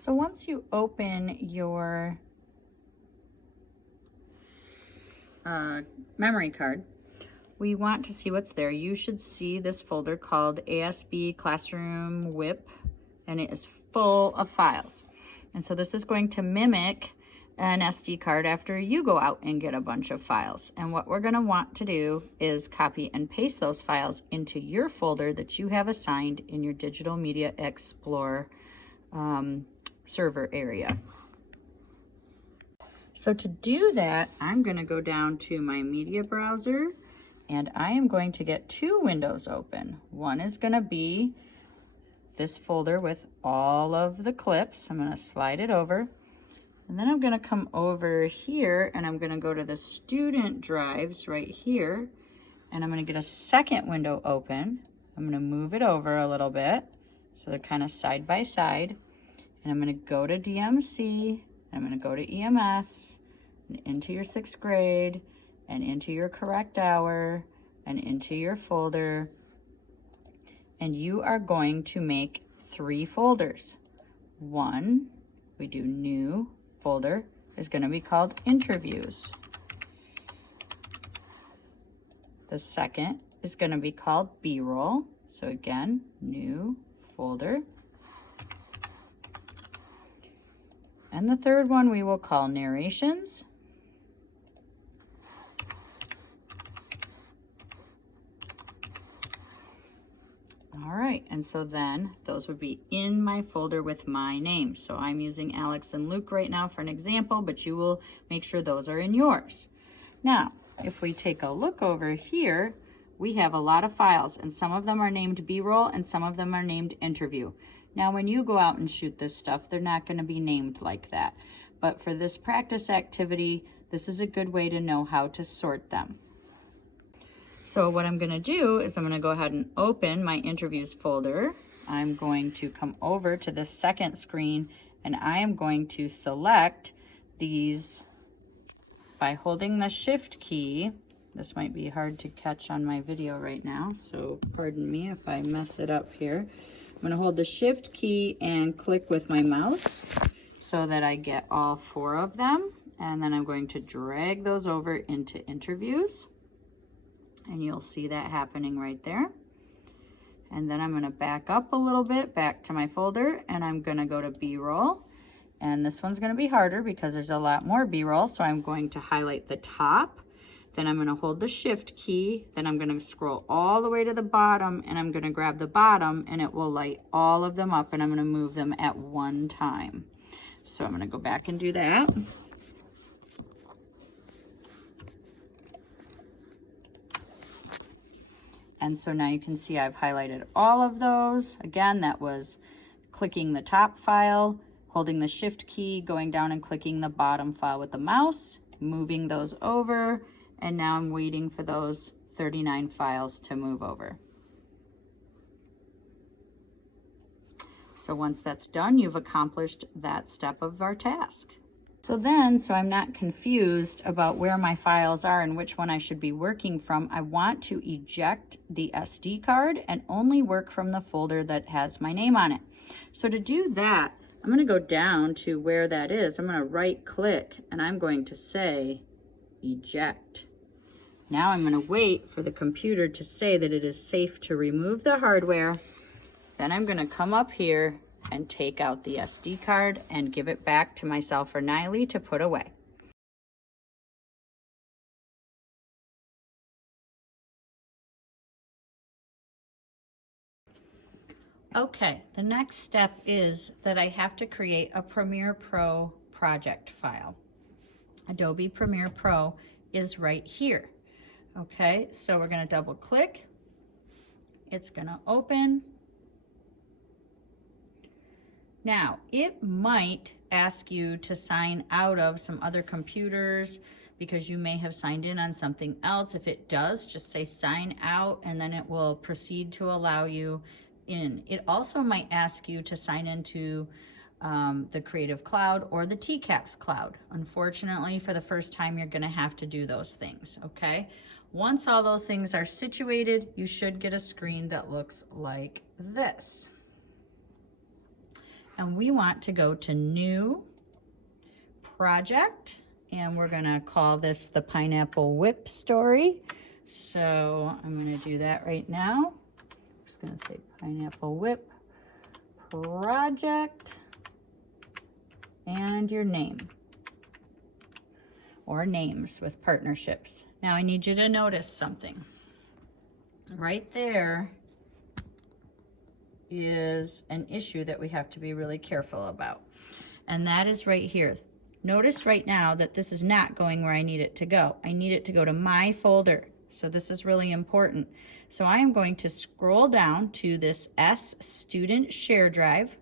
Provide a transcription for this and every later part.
So once you open your memory card, we want to see what's there. You should see this folder called ASB Classroom WIP, and it is full of files. And so this is going to mimic an SD card after you go out and get a bunch of files. And what we're going to want to do is copy and paste those files into your folder that you have assigned in your Digital Media Explorer server area. So to do that, I'm going to go down to my media browser, and I am going to get two windows open. One is going to be this folder with all of the clips. I'm going to slide it over, and then I'm going to come over here and I'm going to go to the student drives right here, and I'm going to get a second window open. I'm going to move it over a little bit so they're kind of side by side, and I'm going to go to DMC, I'm going to go to EMS, and into your 6th grade, and into your correct hour, and into your folder, and you are going to make 3 folders. One, we do new folder, is going to be called interviews. The second is going to be called B-roll. So again, new folder. And the third one we will call narrations. All right, and so then those would be in my folder with my name. So I'm using Alex and Luke right now for an example, but you will make sure those are in yours. Now, if we take a look over here, we have a lot of files, and some of them are named B-roll and some of them are named interview. Now, when you go out and shoot this stuff, they're not going to be named like that. But for this practice activity, this is a good way to know how to sort them. So what I'm going to do is I'm going to go ahead and open my interviews folder. I'm going to come over to the second screen, and I am going to select these by holding the shift key. This might be hard to catch on my video right now, so pardon me if I mess it up here. I'm going to hold the shift key and click with my mouse so that I get all 4 of them, and then I'm going to drag those over into interviews, and you'll see that happening right there. And then I'm going to back up a little bit back to my folder, and I'm going to go to B-roll, and this one's going to be harder because there's a lot more B-roll. So I'm going to highlight the top, then I'm going to hold the shift key, then I'm going to scroll all the way to the bottom, and I'm going to grab the bottom, and it will light all of them up, and I'm going to move them at one time. So I'm going to go back and do that. And so now you can see I've highlighted all of those. Again, that was clicking the top file, holding the shift key, going down and clicking the bottom file with the mouse, moving those over, and now I'm waiting for those 39 files to move over. So once that's done, you've accomplished that step of our task. So I'm not confused about where my files are and which one I should be working from, I want to eject the SD card and only work from the folder that has my name on it. So to do that, I'm going to go down to where that is. I'm going to right click and I'm going to say eject. Now I'm going to wait for the computer to say that it is safe to remove the hardware. Then I'm going to come up here and take out the SD card and give it back to myself or Niley to put away. Okay, the next step is that I have to create a Premiere Pro project file. Adobe Premiere Pro is right here. Okay, so we're going to double click. It's going to open. Now, it might ask you to sign out of some other computers because you may have signed in on something else. If it does, just say sign out and then it will proceed to allow you in. It also might ask you to sign into the Creative Cloud or the TCAPS Cloud. Unfortunately, for the first time, you're going to have to do those things, okay? Once all those things are situated, you should get a screen that looks like this. and we want to go to New Project, and we're gonna call this the Pineapple Whip story. So I'm gonna do that right now. I'm just gonna say Pineapple Whip Project and your name, or names with partnerships. Now I need you to notice something. Right there is an issue that we have to be really careful about. And that is right here. Notice right now that this is not going where I need it to go. I need it to go to my folder. So this is really important. So I am going to scroll down to this S student share drive,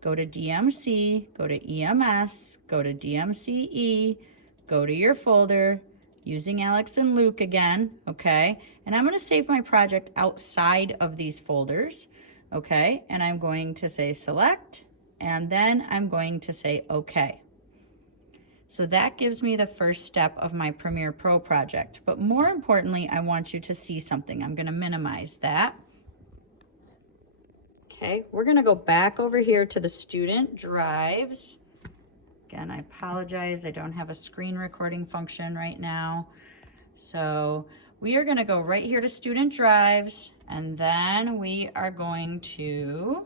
go to DMC, go to EMS, go to DMC-E, go to your folder, using Alex and Luke again, okay? And I'm gonna save my project outside of these folders, okay? And I'm going to say select, and then I'm going to say okay. So that gives me the first step of my Premiere Pro project. But more importantly, I want you to see something. I'm gonna minimize that. Okay, we're gonna go back over here to the student drives. Again, I apologize, I don't have a screen recording function right now. So we are gonna go right here to student drives, and then we are going to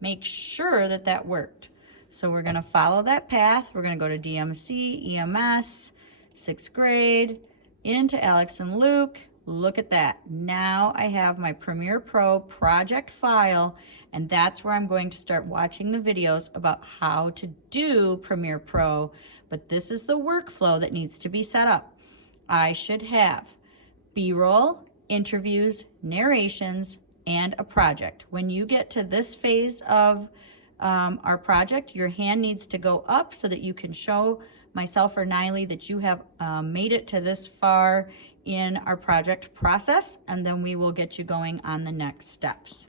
make sure that that worked. So we're gonna follow that path. We're gonna go to DMC, EMS, 6th grade, into Alex and Luke. Look at that. Now I have my Premiere Pro project file, and that's where I'm going to start watching the videos about how to do Premiere Pro. But this is the workflow that needs to be set up. I should have B-roll, interviews, narrations, and a project. When you get to this phase of our project, your hand needs to go up so that you can show myself or Niley that you have made it to this far in our project process, and then we will get you going on the next steps.